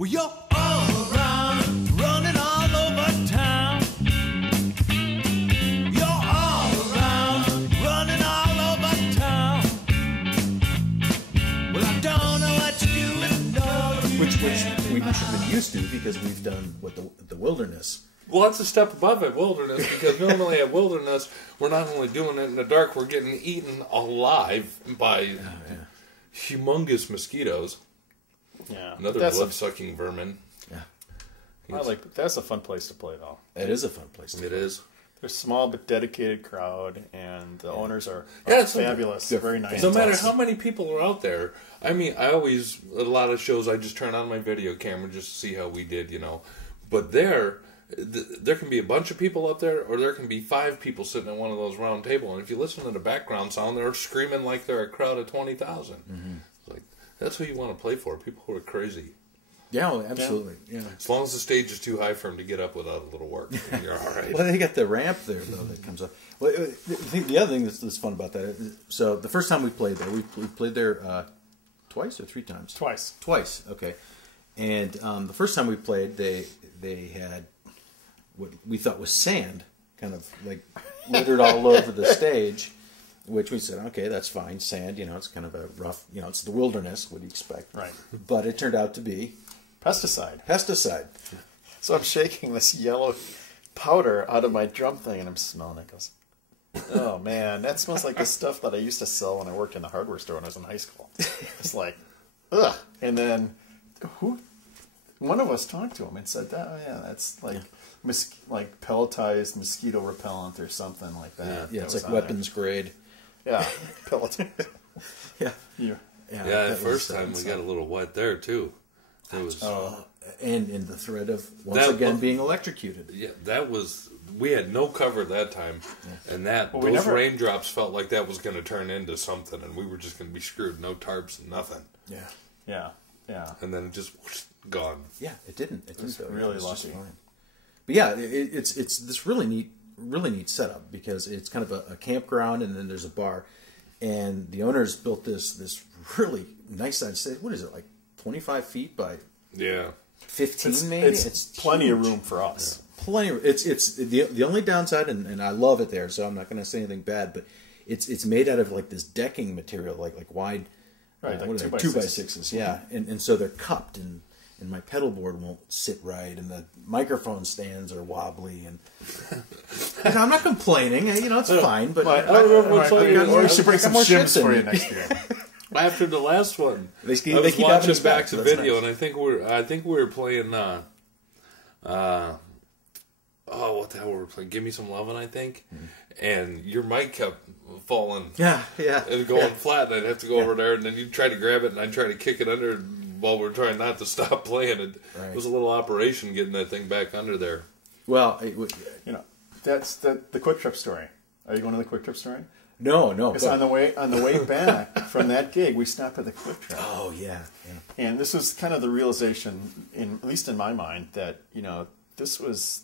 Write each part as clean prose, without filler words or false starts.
Well, you're all around, running all over town. You're all around, running all over town. Well, I don't know what you're doing, no, Which we should have been used to because we've done what the wilderness. Well, that's a step above at wilderness, because normally at wilderness, we're not only doing it in the dark, we're getting eaten alive by humongous mosquitoes. Yeah, Another blood-sucking vermin. Yeah, that's a fun place to play, though. it is a fun place. To It is. They're a small but dedicated crowd, and the owners are it's fabulous. they're Very nice. No matter how many people are out there, I mean, a lot of shows I just turn on my video camera just to see how we did, you know. But there can be a bunch of people up there, or there can be 5 people sitting at one of those round tables. And if you listen to the background sound, they're screaming like they're a crowd of 20,000. Mm-hmm. Like, that's who you want to play for, people who are crazy. Yeah, well, absolutely. Yeah. As long as the stage is too high for them to get up without a little work, you're all right. Well, they got the ramp there, though, that comes up. Well, the other thing that's fun about that, so the first time we played there, we played there twice or 3 times? Twice. Twice, okay. And the first time we played, they had what we thought was sand, kind of like littered all over the stage, which we said, okay, that's fine, sand, you know, it's kind of a rough, you know, it's the wilderness, what do you expect? Right. But it turned out to be pesticide. So I'm shaking this yellow powder out of my drum thing, and I'm smelling it. Goes, oh man, that smells like the stuff that I used to sell when I worked in the hardware store when I was in high school. It's like, ugh. And then, one of us talked to him and said, "Oh yeah, that's like like pelletized mosquito repellent or something like that." Yeah, that it's was like on weapons grade. there. Yeah, pelletized. Yeah. Yeah. Yeah, the first time we got a little wet there, too. It was... And in the threat of, once again, being electrocuted. Yeah, that was... We had no cover that time, and those raindrops felt like that was going to turn into something, and we were just going to be screwed. No tarps, nothing. Yeah. Yeah. Yeah. And then it just whoosh, gone. Yeah, it didn't. It was didn't go. really It was just lucky. fine. But yeah, it's this really neat setup because it's kind of a campground and then there's a bar, and the owners built this really nice size stage. What is it, like 25 feet by 15 maybe? It's plenty of room for us. Yeah. Plenty. It's the only downside, and I love it there, so I'm not going to say anything bad, but it's made out of like this decking material, like wide, right? Like what are they, 2x6s, yeah, and so they're cupped and my pedal board won't sit right, and the microphone stands are wobbly, and I'm not complaining. You know, it's fine, but we should bring some shims for you next year. After the last one, they I was keep watching us back to That's video, nice. and I think we were playing. What the hell were we playing? Give Me Some Lovin', I think. And your mic kept falling. Yeah. And going flat, and I'd have to go over there, and then you'd try to grab it, and I'd try to kick it under while we're trying not to stop playing. It was a little operation getting that thing back under there. Well, that's the Quick Trip story. Are you going to the Quick Trip story? No. Because on the way back from that gig, we stopped at the Quick Trip. Oh yeah. And this was kind of the realization, at least in my mind, that this is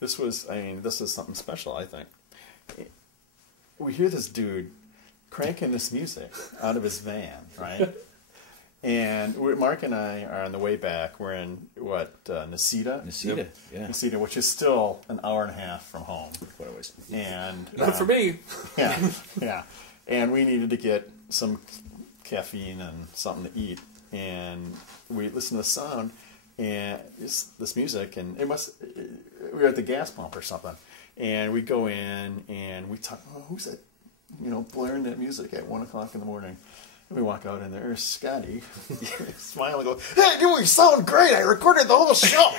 something special. I think we hear this dude cranking this music out of his van, right? And Mark and I are on the way back. We're in Necedah? Necedah, yeah. Necedah, which is still an hour and a half from home. And not for me. Yeah. And we needed to get some caffeine and something to eat. And we listened to the sound and this music, and we were at the gas pump or something. And we go in and we talk, who's that? Blaring that music at 1 o'clock in the morning. And we walk out, and there's Scotty, smiling, and go, "Hey, dude, you sound great! I recorded the whole show."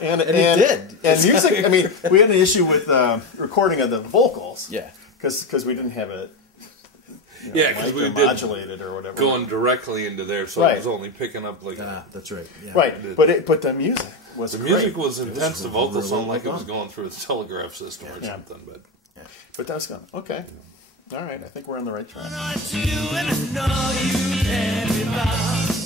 And it did. And music. I mean, we had an issue with recording of the vocals. Yeah, because we didn't have it. Because we modulated or whatever, going directly into there, so it was only picking up like. That's right. Yeah. Right, but the music was the great. music was intense. The vocals really sound like well it was going through a telegraph system or something, but that was good. Okay. All right, I think we're on the right track. I know what you're doing, I know you can't be bound.